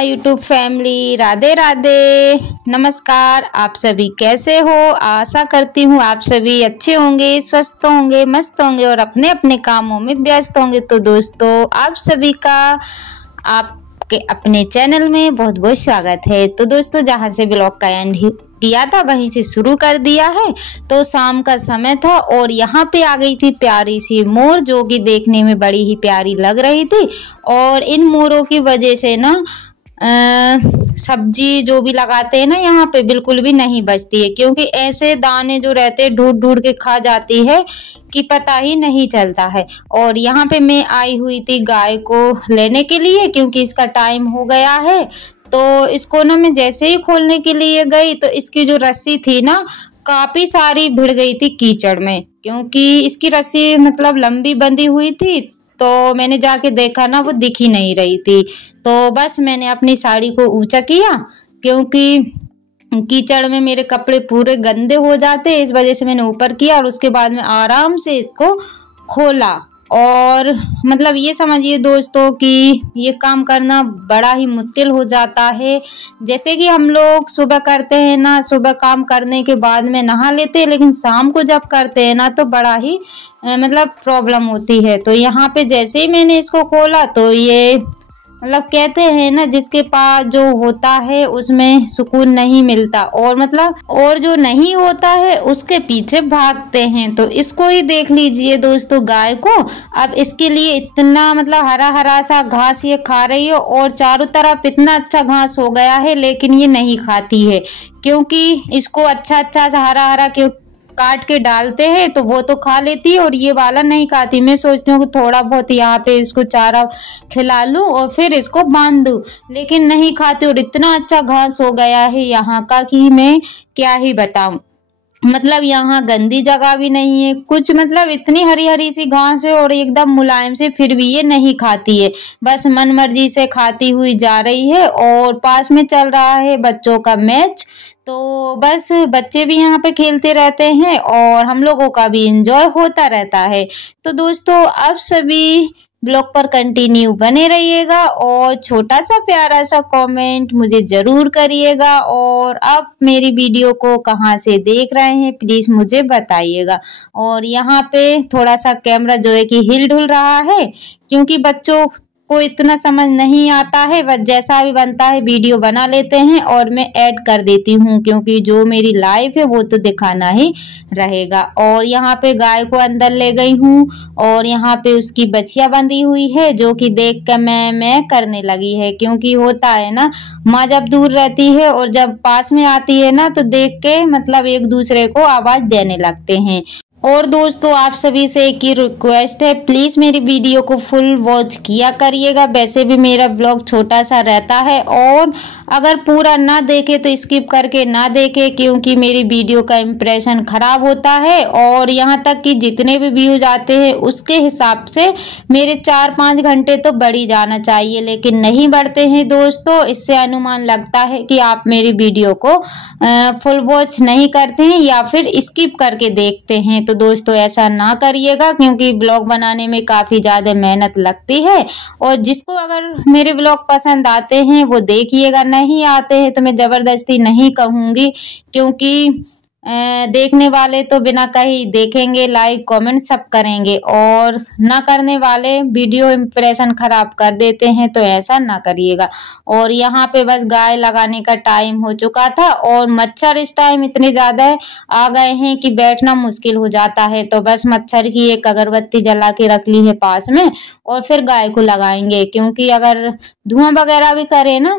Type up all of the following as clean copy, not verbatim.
My YouTube family, Radhe Radhe, नमस्कार। आप सभी कैसे हो? आशा करती हूँ आप सभी अच्छे होंगे, स्वस्थ होंगे, मस्त होंगे और अपने अपने कामों में व्यस्त होंगे। तो दोस्तों, आप सभी का आपके अपने चैनल में बहुत बहुत स्वागत है। तो दोस्तों, जहाँ से ब्लॉग का एंड किया था वहीं से शुरू कर दिया है। तो शाम का समय था और यहाँ पे आ गई थी प्यारी सी मोर, जो कि देखने में बड़ी ही प्यारी लग रही थी। और इन मोरों की वजह से ना सब्जी जो भी लगाते हैं ना यहाँ पे बिल्कुल भी नहीं बचती है, क्योंकि ऐसे दाने जो रहते हैं ढूंढ ढूंढ के खा जाती है कि पता ही नहीं चलता है। और यहाँ पे मैं आई हुई थी गाय को लेने के लिए, क्योंकि इसका टाइम हो गया है। तो इसको ना मैं जैसे ही खोलने के लिए गई तो इसकी जो रस्सी थी ना काफी सारी भिड़ गई थी कीचड़ में, क्योंकि इसकी रस्सी मतलब लंबी बंधी हुई थी। तो मैंने जाके देखा ना, वो दिख ही नहीं रही थी। तो बस मैंने अपनी साड़ी को ऊंचा किया, क्योंकि कीचड़ में मेरे कपड़े पूरे गंदे हो जाते, इस वजह से मैंने ऊपर किया और उसके बाद में आराम से इसको खोला। और मतलब ये समझिए दोस्तों कि ये काम करना बड़ा ही मुश्किल हो जाता है। जैसे कि हम लोग सुबह करते हैं ना, सुबह काम करने के बाद में नहा लेते हैं, लेकिन शाम को जब करते हैं ना तो बड़ा ही मतलब प्रॉब्लम होती है। तो यहाँ पे जैसे ही मैंने इसको खोला तो ये मतलब कहते हैं ना, जिसके पास जो होता है उसमें सुकून नहीं मिलता, और मतलब और जो नहीं होता है उसके पीछे भागते हैं। तो इसको ही देख लीजिए दोस्तों, गाय को अब इसके लिए इतना मतलब हरा हरा सा घास ये खा रही है, और चारों तरफ इतना अच्छा घास हो गया है, लेकिन ये नहीं खाती है, क्योंकि इसको अच्छा सा हरा हरा क्यों काट के डालते हैं तो वो तो खा लेती है और ये वाला नहीं खाती। मैं सोचती हूँ कि थोड़ा बहुत यहाँ पे इसको चारा खिला लूँ और फिर इसको बांध दूँ, लेकिन नहीं खाती। और इतना अच्छा घास हो गया है यहाँ का कि मैं क्या ही बताऊँ। मतलब यहाँ गंदी जगह भी नहीं है कुछ, मतलब इतनी हरी हरी सी घास है और एकदम मुलायम से, फिर भी ये नहीं खाती है, बस मन मर्जी से खाती हुई जा रही है। और पास में चल रहा है बच्चों का मैच, तो बस बच्चे भी यहाँ पे खेलते रहते हैं और हम लोगों का भी एंजॉय होता रहता है। तो दोस्तों, आप सभी ब्लॉग पर कंटिन्यू बने रहिएगा और छोटा सा प्यारा सा कमेंट मुझे जरूर करिएगा। और आप मेरी वीडियो को कहाँ से देख रहे हैं प्लीज मुझे बताइएगा। और यहाँ पे थोड़ा सा कैमरा जो है कि हिल डुल रहा है, क्योंकि बच्चों को इतना समझ नहीं आता है, बस जैसा भी बनता है वीडियो बना लेते हैं और मैं ऐड कर देती हूँ, क्योंकि जो मेरी लाइफ है वो तो दिखाना ही रहेगा। और यहाँ पे गाय को अंदर ले गई हूँ और यहाँ पे उसकी बछिया बंधी हुई है, जो कि देख कर मैं करने लगी है, क्योंकि होता है ना, माँ जब दूर रहती है और जब पास में आती है ना तो देख के मतलब एक दूसरे को आवाज देने लगते हैं। और दोस्तों, आप सभी से एक ही रिक्वेस्ट है, प्लीज़ मेरी वीडियो को फुल वॉच किया करिएगा। वैसे भी मेरा ब्लॉग छोटा सा रहता है और अगर पूरा ना देखे तो स्किप करके ना देखे, क्योंकि मेरी वीडियो का इम्प्रेशन ख़राब होता है। और यहाँ तक कि जितने भी व्यूज आते हैं उसके हिसाब से मेरे 4-5 घंटे तो बढ़ ही जाना चाहिए, लेकिन नहीं बढ़ते हैं दोस्तों। इससे अनुमान लगता है कि आप मेरी वीडियो को फुल वॉच नहीं करते हैं या फिर स्किप करके देखते हैं। तो दोस्तों, ऐसा ना करिएगा, क्योंकि ब्लॉग बनाने में काफ़ी ज़्यादा मेहनत लगती है। और जिसको अगर मेरे ब्लॉग पसंद आते हैं वो देखिएगा, नहीं आते हैं तो मैं ज़बरदस्ती नहीं कहूँगी, क्योंकि देखने वाले तो बिना कहीं देखेंगे, लाइक कमेंट सब करेंगे, और ना करने वाले वीडियो इंप्रेशन खराब कर देते हैं, तो ऐसा ना करिएगा। और यहाँ पे बस गाय लगाने का टाइम हो चुका था और मच्छर इस टाइम इतने ज़्यादा आ गए हैं कि बैठना मुश्किल हो जाता है। तो बस मच्छर की एक अगरबत्ती जला के रख ली है पास में, और फिर गाय को लगाएंगे, क्योंकि अगर धुआं वगैरह भी करे ना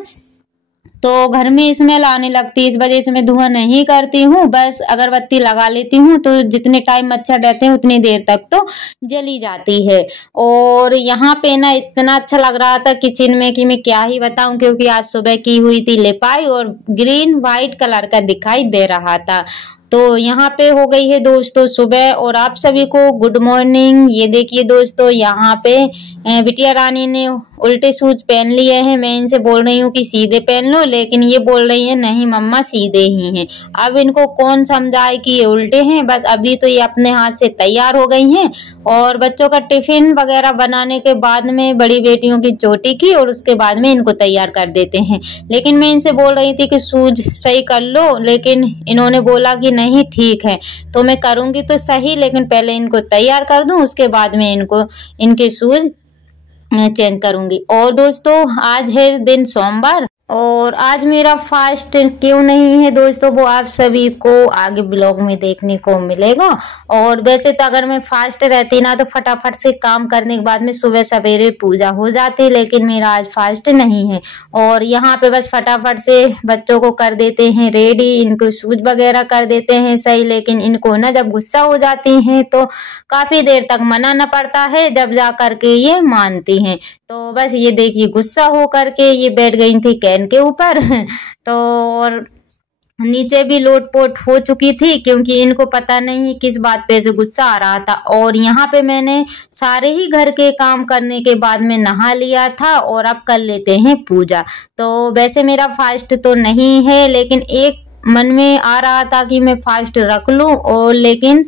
तो घर में स्मेल आने लगती है, इस वजह से मैं धुआं नहीं करती हूँ, बस अगरबत्ती लगा लेती हूँ। तो जितने टाइम मच्छर रहते हैं उतनी देर तक तो जली जाती है। और यहाँ पे ना इतना अच्छा लग रहा था किचन में कि मैं क्या ही बताऊँ, क्योंकि आज सुबह की हुई थी लिपाई और ग्रीन वाइट कलर का दिखाई दे रहा था। तो यहाँ पे हो गई है दोस्तों सुबह, और आप सभी को गुड मॉर्निंग। ये देखिए दोस्तों, यहाँ पे बिटिया रानी ने उल्टे शूज पहन लिए हैं। मैं इनसे बोल रही हूँ कि सीधे पहन लो, लेकिन ये बोल रही है नहीं मम्मा सीधे ही हैं। अब इनको कौन समझाए कि ये उल्टे हैं। बस अभी तो ये अपने हाथ से तैयार हो गई हैं और बच्चों का टिफिन वगैरह बनाने के बाद में बड़ी बेटियों की चोटी की और उसके बाद में इनको तैयार कर देते हैं। लेकिन मैं इनसे बोल रही थी कि शूज सही कर लो, लेकिन इन्होंने बोला कि नहीं ठीक है तो मैं करूँगी तो सही, लेकिन पहले इनको तैयार कर दूँ उसके बाद में इनके शूज चेंज करूंगी। और दोस्तों आज है दिन सोमवार और आज मेरा फास्ट क्यों नहीं है दोस्तों, वो आप सभी को आगे ब्लॉग में देखने को मिलेगा। और वैसे तो अगर मैं फास्ट रहती ना तो फटाफट से काम करने के बाद में सुबह सवेरे पूजा हो जाती, लेकिन मेरा आज फास्ट नहीं है। और यहाँ पे बस फटाफट से बच्चों को कर देते हैं रेडी, इनको शूज वगैरह कर देते हैं सही। लेकिन इनको ना जब गुस्सा हो जाती हैं तो काफी देर तक मनाना पड़ता है, जब जा करके ये मानती हैं। तो बस ये देखिए गुस्सा हो करके ये बैठ गई थी कैन के ऊपर तो और नीचे भी लोटपोट हो चुकी थी, क्योंकि इनको पता नहीं किस बात पे से गुस्सा आ रहा था। और यहाँ पे मैंने सारे ही घर के काम करने के बाद में नहा लिया था और अब कर लेते हैं पूजा। तो वैसे मेरा फास्ट तो नहीं है, लेकिन एक मन में आ रहा था कि मैं फास्ट रख लूं, और लेकिन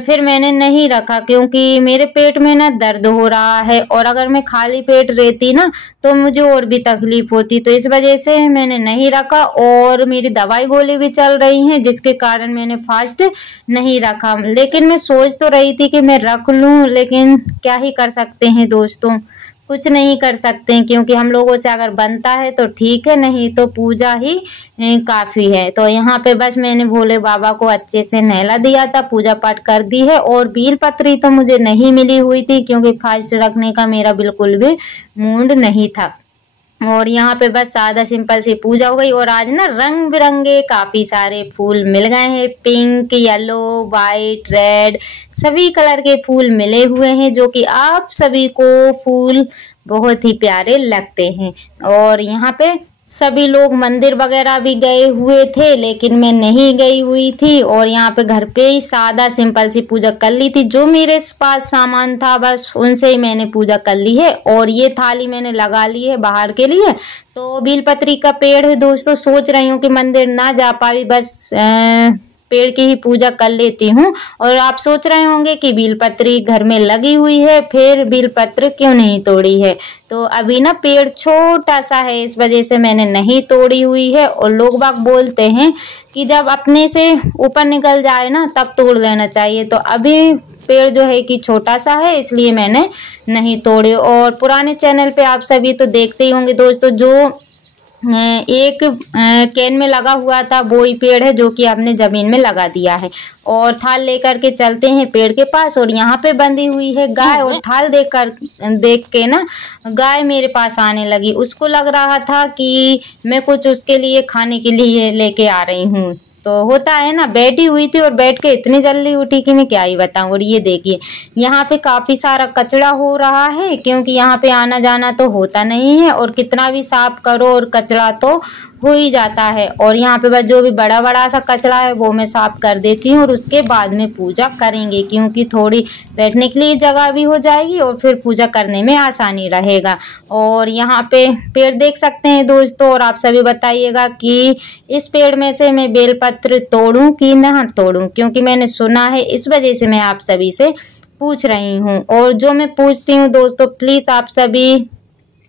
फिर मैंने नहीं रखा क्योंकि मेरे पेट में ना दर्द हो रहा है और अगर मैं खाली पेट रहती ना तो मुझे और भी तकलीफ होती, तो इस वजह से मैंने नहीं रखा। और मेरी दवाई गोली भी चल रही हैं जिसके कारण मैंने फास्ट नहीं रखा। लेकिन मैं सोच तो रही थी कि मैं रख लूं, लेकिन क्या ही कर सकते हैं दोस्तों, कुछ नहीं कर सकते हैं, क्योंकि हम लोगों से अगर बनता है तो ठीक है, नहीं तो पूजा ही काफ़ी है। तो यहाँ पे बस मैंने भोले बाबा को अच्छे से नहला दिया था, पूजा पाठ कर दी है। और बील पत्री तो मुझे नहीं मिली हुई थी क्योंकि फास्ट रखने का मेरा बिल्कुल भी मूड नहीं था। और यहाँ पे बस सादा सिंपल सी पूजा हो गई। और आज ना रंग बिरंगे काफ़ी सारे फूल मिल गए हैं, पिंक, येलो, वाइट, रेड, सभी कलर के फूल मिले हुए हैं, जो कि आप सभी को फूल बहुत ही प्यारे लगते हैं। और यहाँ पे सभी लोग मंदिर वगैरह भी गए हुए थे, लेकिन मैं नहीं गई हुई थी। और यहाँ पे घर पे ही सादा सिंपल सी पूजा कर ली थी, जो मेरे पास सामान था बस उनसे ही मैंने पूजा कर ली है। और ये थाली मैंने लगा ली है बाहर के लिए। तो बेलपत्री का पेड़ है दोस्तों, सोच रही हूँ कि मंदिर ना जा पाई, बस पेड़ की ही पूजा कर लेती हूँ। और आप सोच रहे होंगे कि बेलपत्री घर में लगी हुई है, फिर बेलपत्र क्यों नहीं तोड़ी है। तो अभी ना पेड़ छोटा सा है, इस वजह से मैंने नहीं तोड़ी हुई है। और लोग बाग बोलते हैं कि जब अपने से ऊपर निकल जाए ना तब तोड़ लेना चाहिए, तो अभी पेड़ जो है कि छोटा सा है इसलिए मैंने नहीं तोड़े। और पुराने चैनल पे आप सभी तो देखते ही होंगे दोस्तों, जो एक कैन में लगा हुआ था वो ही पेड़ है जो कि आपने जमीन में लगा दिया है। और थाल लेकर के चलते हैं पेड़ के पास, और यहाँ पे बंधी हुई है गाय। और थाल देख के ना गाय मेरे पास आने लगी, उसको लग रहा था कि मैं कुछ उसके लिए खाने के लिए लेके आ रही हूँ। तो होता है ना, बैठी हुई थी और बैठ के इतनी जल्दी उठी कि मैं क्या ही बताऊं। और ये देखिए यहाँ पे काफ़ी सारा कचरा हो रहा है, क्योंकि यहाँ पे आना जाना तो होता नहीं है, और कितना भी साफ करो और कचरा तो हो ही जाता है। और यहाँ पे बस जो भी बड़ा बड़ा सा कचरा है वो मैं साफ कर देती हूँ, और उसके बाद में पूजा करेंगे, क्योंकि थोड़ी बैठने के लिए जगह भी हो जाएगी और फिर पूजा करने में आसानी रहेगा। और यहाँ पे पेड़ देख सकते हैं दोस्तों, और आप सभी बताइएगा कि इस पेड़ में से मैं बेलपत्र तोड़ूं कि ना तोड़ूं, क्योंकि मैंने सुना है, इस वजह से मैं आप सभी से पूछ रही हूँ। और जो मैं पूछती हूँ दोस्तों, प्लीज़ आप सभी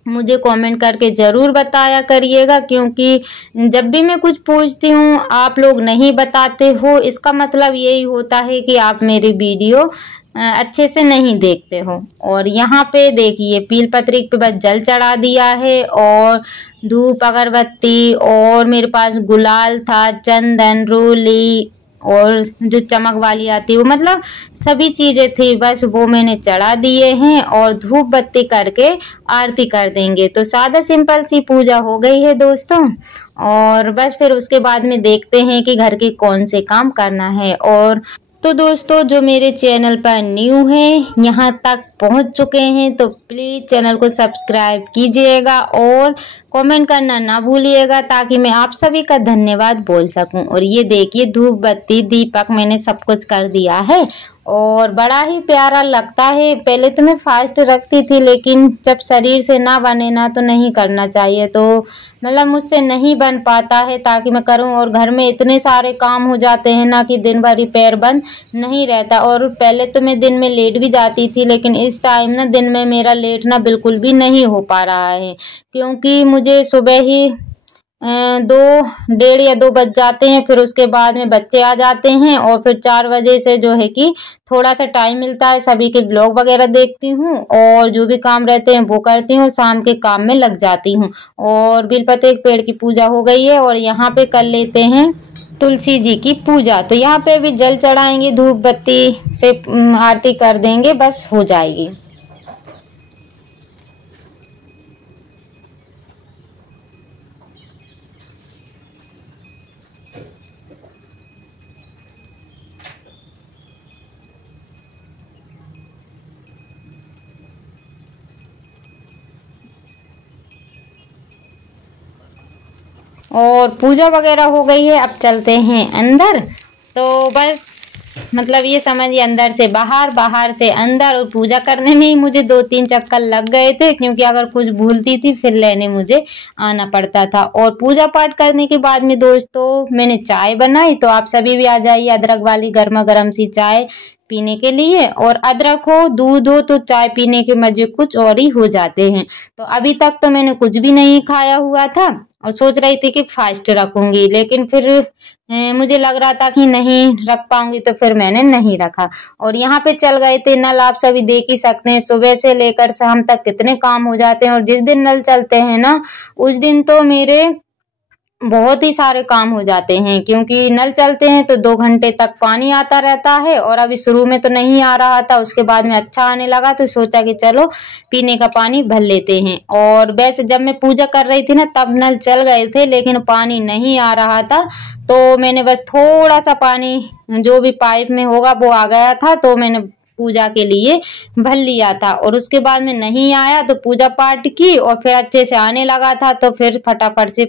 मुझे कमेंट करके ज़रूर बताया करिएगा, क्योंकि जब भी मैं कुछ पूछती हूँ आप लोग नहीं बताते हो, इसका मतलब यही होता है कि आप मेरी वीडियो अच्छे से नहीं देखते हो। और यहाँ पे देखिए बेलपत्री पे बस जल चढ़ा दिया है, और धूप अगरबत्ती, और मेरे पास गुलाल था, चंदन, रोली, और जो चमक वाली आती है वो, मतलब सभी चीज़ें थी, बस वो मैंने चढ़ा दिए हैं। और धूप बत्ती करके आरती कर देंगे, तो सादा सिंपल सी पूजा हो गई है दोस्तों। और बस फिर उसके बाद में देखते हैं कि घर के कौन से काम करना है। और तो दोस्तों जो मेरे चैनल पर न्यू हैं, यहाँ तक पहुँच चुके हैं, तो प्लीज़ चैनल को सब्सक्राइब कीजिएगा और कमेंट करना ना भूलिएगा, ताकि मैं आप सभी का धन्यवाद बोल सकूं। और ये देखिए धूप बत्ती दीपक मैंने सब कुछ कर दिया है। और बड़ा ही प्यारा लगता है। पहले तो मैं फास्ट रखती थी, लेकिन जब शरीर से ना बने ना तो नहीं करना चाहिए, तो मतलब मुझसे नहीं बन पाता है ताकि मैं करूं। और घर में इतने सारे काम हो जाते हैं ना कि दिन भर ही पैर बंद नहीं रहता। और पहले तो मैं दिन में लेट भी जाती थी, लेकिन इस टाइम ना दिन में मेरा लेटना बिल्कुल भी नहीं हो पा रहा है, क्योंकि मुझे सुबह ही 2 डेढ़ या 2 बज जाते हैं। फिर उसके बाद में बच्चे आ जाते हैं और फिर 4 बजे से जो है कि थोड़ा सा टाइम मिलता है, सभी के ब्लॉग वगैरह देखती हूँ और जो भी काम रहते हैं वो करती हूँ और शाम के काम में लग जाती हूँ। और बेलपत्र के पेड़ की पूजा हो गई है और यहाँ पे कर लेते हैं तुलसी जी की पूजा। तो यहाँ पे भी जल चढ़ाएंगे, धूप बत्ती से आरती कर देंगे, बस हो जाएगी। और पूजा वगैरह हो गई है, अब चलते हैं अंदर। तो बस मतलब ये समझिए, अंदर से बाहर, बाहर से अंदर, और पूजा करने में ही मुझे 2-3 चक्कर लग गए थे, क्योंकि अगर कुछ भूलती थी फिर लेने मुझे आना पड़ता था। और पूजा पाठ करने के बाद में दोस्तों मैंने चाय बनाई, तो आप सभी भी आ जाइए अदरक वाली गर्मा गर्म सी चाय पीने के लिए। और अदरक हो, दूध हो, तो चाय पीने के मजे कुछ और ही हो जाते हैं। तो अभी तक तो मैंने कुछ भी नहीं खाया हुआ था और सोच रही थी कि फास्ट रखूंगी, लेकिन फिर मुझे लग रहा था कि नहीं रख पाऊंगी, तो फिर मैंने नहीं रखा। और यहाँ पे चल गए थे नल, आप सभी देख ही सकते हैं सुबह से लेकर शाम तक कितने काम हो जाते हैं। और जिस दिन नल चलते हैं ना, उस दिन तो मेरे बहुत ही सारे काम हो जाते हैं, क्योंकि नल चलते हैं तो 2 घंटे तक पानी आता रहता है। और अभी शुरू में तो नहीं आ रहा था, उसके बाद में अच्छा आने लगा, तो सोचा कि चलो पीने का पानी भर लेते हैं। और वैसे जब मैं पूजा कर रही थी ना, तब नल चल गए थे लेकिन पानी नहीं आ रहा था, तो मैंने बस थोड़ा सा पानी जो भी पाइप में होगा वो आ गया था, तो मैंने पूजा के लिए भर लिया था। और उसके बाद में नहीं आया तो पूजा पाठ की और फिर अच्छे से आने लगा था, तो फिर फटाफट से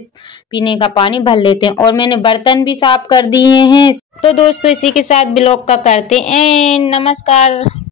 पीने का पानी भर लेते हैं। और मैंने बर्तन भी साफ कर दिए हैं। तो दोस्तों इसी के साथ ब्लॉग का करते हैं, नमस्कार।